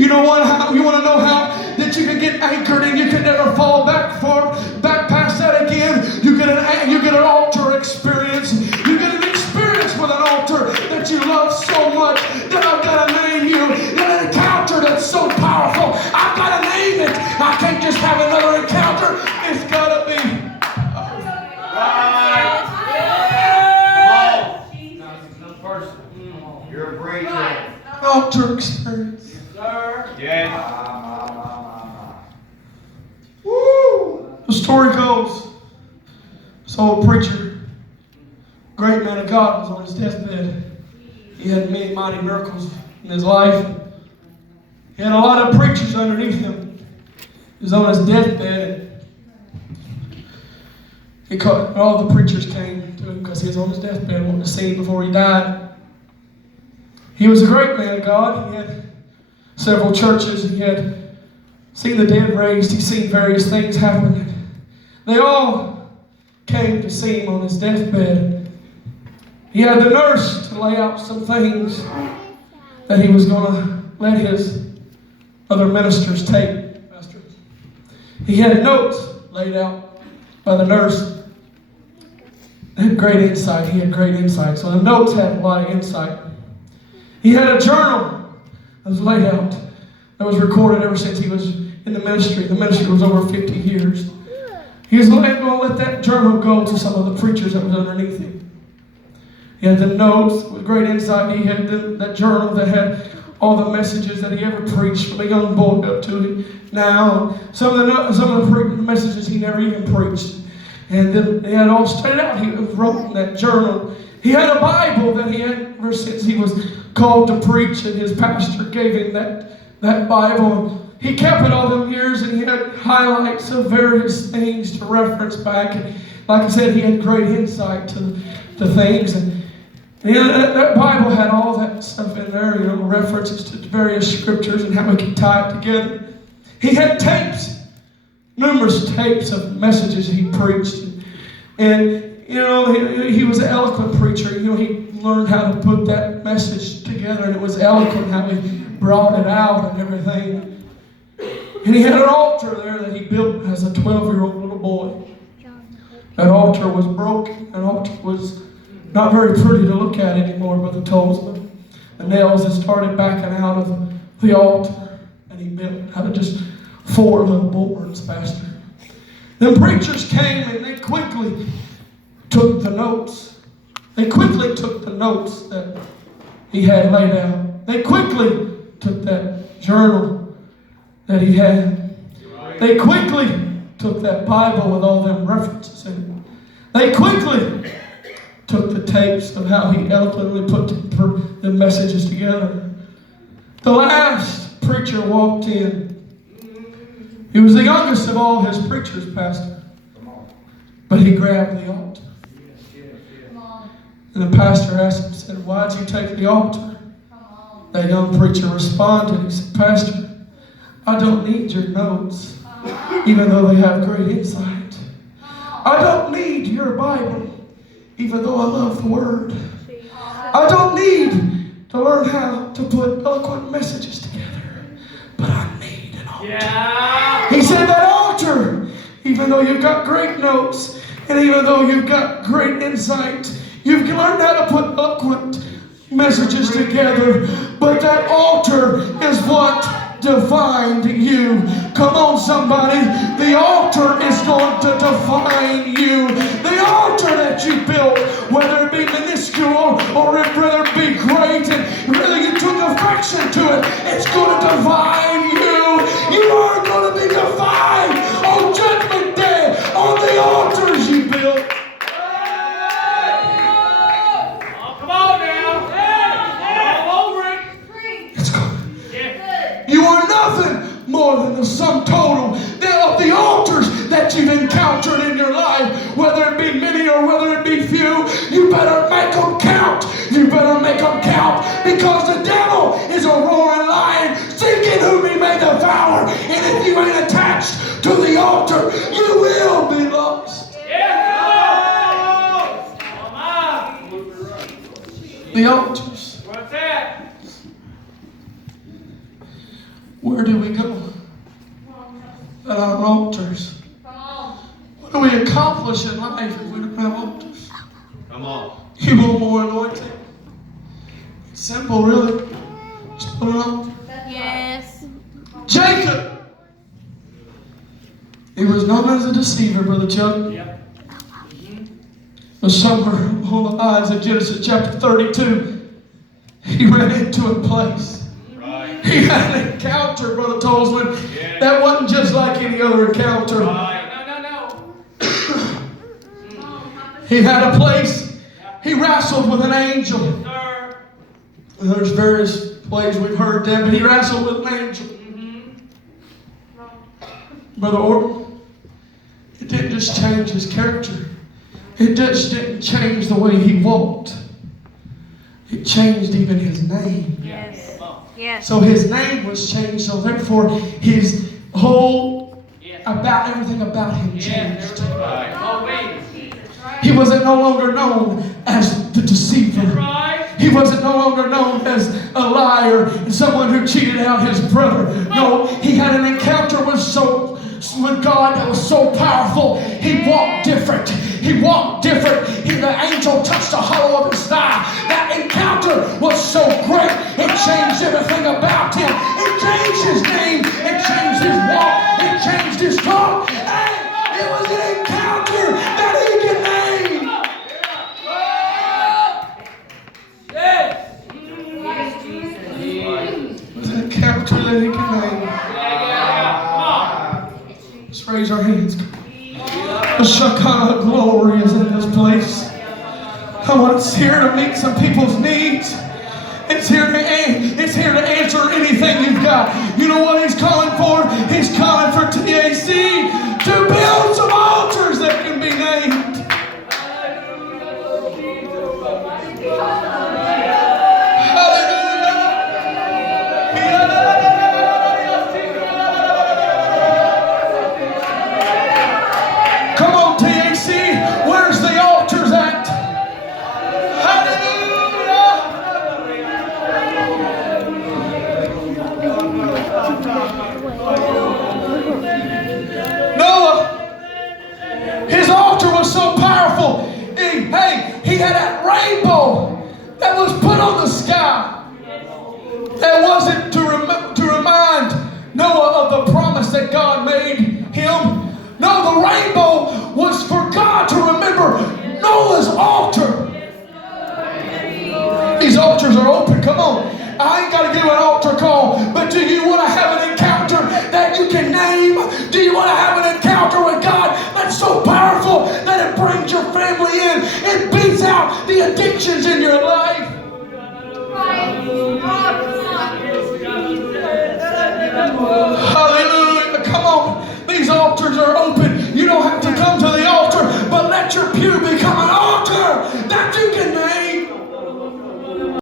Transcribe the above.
You know what? You want to know how that you can get anchored and you can never fall back past that again? You get an altar experience. You get an experience with an altar that you love so much that I've got to name you. An encounter that's so powerful. I've got to name it. I can't just have another encounter. It's got to be. You're a preacher. Altar experience. Sir. Yes. Woo! The story goes, this old preacher, great man of God, was on his deathbed. He had many mighty miracles in his life. He had a lot of preachers underneath him. He was on his deathbed. All the preachers came to him because he was on his deathbed, wanting to see him before he died. He was a great man of God. He had several churches. He had seen the dead raised. He'd seen various things happen. They all came to see him on his deathbed. He had the nurse to lay out some things that he was going to let his other ministers take. He had notes laid out by the nurse. They had great insight. He had great insight. So the notes had a lot of insight. He had a journal that was laid out, that was recorded ever since he was in the ministry. The ministry was over 50 years. He was going to let that journal go to some of the preachers that was underneath him. He had the notes with great insight. He had that journal that had all the messages that he ever preached from a young boy up to now. Some of the messages he never even preached. And then he had all straight out. He wrote in that journal. He had a Bible that he had ever since he was called to preach, and his pastor gave him that Bible. He kept it all them years, and he had highlights of various things to reference back. And like I said, he had great insight to things. And that Bible had all that stuff in there, references to various scriptures and how we can tie it together. He had tapes, numerous tapes of messages he preached. And he was an eloquent preacher. He learned how to put that message together, and it was eloquent how he brought it out and everything. And he had an altar there that he built as a 12-year-old little boy. That altar was broken. That altar was not very pretty to look at anymore, Brother told. The nails had started backing out of the altar, and he built out of just 4 little boards, Pastor. Then preachers came, and they quickly took the notes. They quickly took the notes that he had laid out. They quickly took that journal that he had. They quickly took that Bible with all them references in it. They quickly took the tapes of how he eloquently put the messages together. The last preacher walked in. He was the youngest of all his preachers, Pastor. But he grabbed the altar. And the pastor asked him, said, "Why'd you take the altar?" That young preacher responded. He said, "Pastor, I don't need your notes, even though they have great insight. I don't need your Bible, even though I love the Word. I don't need to learn how to put eloquent messages together, but I need an altar." Yeah. He said that altar, even though you've got great notes, and even though you've got great insight, you've learned how to put eloquent messages together, but that altar is what defined you. Come on, somebody. The altar is going to define you. The altar that you built, whether it be minuscule or whether it be great, and whether you took affection to it, it's going to define you. You are going to be defined on Judgment Day on the altars you built. You are nothing more than the sum total of the altars that you've encountered in your life, whether it be many or whether it be few. You better make them count. You better make them count, because the devil is a roaring lion seeking whom he may devour. And if you ain't attached to the altar, you will be lost. The altars. What's that? Where do we go? At our altars. What do we accomplish in life if we don't have altars? Come on. You want more anointing? It's simple, really. Just put an altar. Yes. Jacob! He was known as a deceiver, Brother Chuck. Yep. But somewhere on the lines of Genesis chapter 32, he ran into a place. Right. He had an encounter, Brother Tolsman, Yeah. that wasn't just like any other encounter. Right. No. He had a place. He wrestled with an angel. Sir. There's various plays we've heard that, but he wrestled with an angel. Brother Orton, it didn't just change his character. It just didn't change the way he walked. It changed even his name. Yes. Yes. So his name was changed, so therefore his whole Yes. everything about him Yes. changed. Right. Oh, wait. He wasn't no longer known as the deceiver. Right. He wasn't no longer known as a liar and someone who cheated out his brother. No, he had an encounter with God that was so powerful. He walked different. He walked different. The angel touched the hollow of his thigh. That encounter was so great. It changed everything about him. It changed his name. It changed his walk. It changed his talk. Hey, it was an encounter that he could name. It was an encounter that he could name. Let's raise our hands. The Shekinah glory is in this place. Come on, it's here to meet some people's needs. It's here to answer anything you've got. You know what he's calling for? He's calling for TAC to build some altars that can be named. Come on, TAC. Where's the altars at? Noah, his altar was so powerful. He had that rainbow that was put on the sky. That wasn't to remind Noah of the promise that God made him. No, the rainbow was for God to remember Noah's altar. These altars are open. Come on. I ain't got to give an altar call, but do you want to have an encounter that you can name? Do you want to have an encounter with God that's so powerful that it brings your family in? It beats out the addictions in your life.